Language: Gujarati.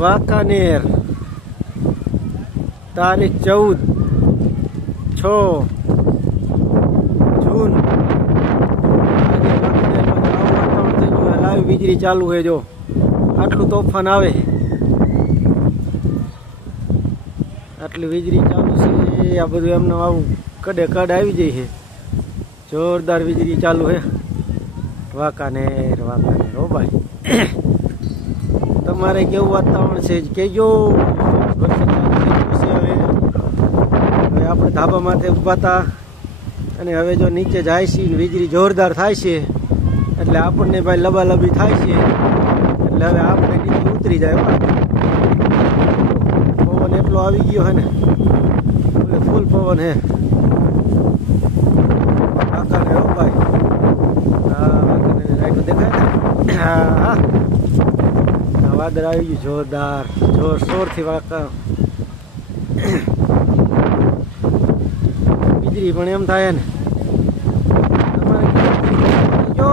વાંકાનેર તારીખ 14/6 આજે વાંકાનેરમાં આવું વાતાવરણ થઈ ગયું. લાઈવ વીજળી ચાલુ છે. જો આટલું તોફાન આવે, આટલી વીજળી ચાલુ છે. આ બધું એમને આવું કડે કડ આવી જાય છે. જોરદાર વીજળી ચાલુ છે. વાંકાનેર હો ભાઈ. તમારે કેવું વાતાવરણ છે કહેજો. હવે આપણે ધાબા માથે ઊભા હતા અને હવે જો નીચે જાય છે, વીજળી જોરદાર થાય છે એટલે આપણને ભાઈ લબાલબી થાય છે. એટલે હવે આપણે નીચે ઉતરી જાય. પવન એટલો આવી ગયો હે ને, ફૂલ પવન હે. વાંકાનેર હો ભાઈ. હા, વાંકાનેર રાઈટ દેખાય ને. હા, વાદળ આવી ગયું જોરદાર, જોરશોરથી વાંકા. વીજળી પણ એમ થાય ને તમારે જો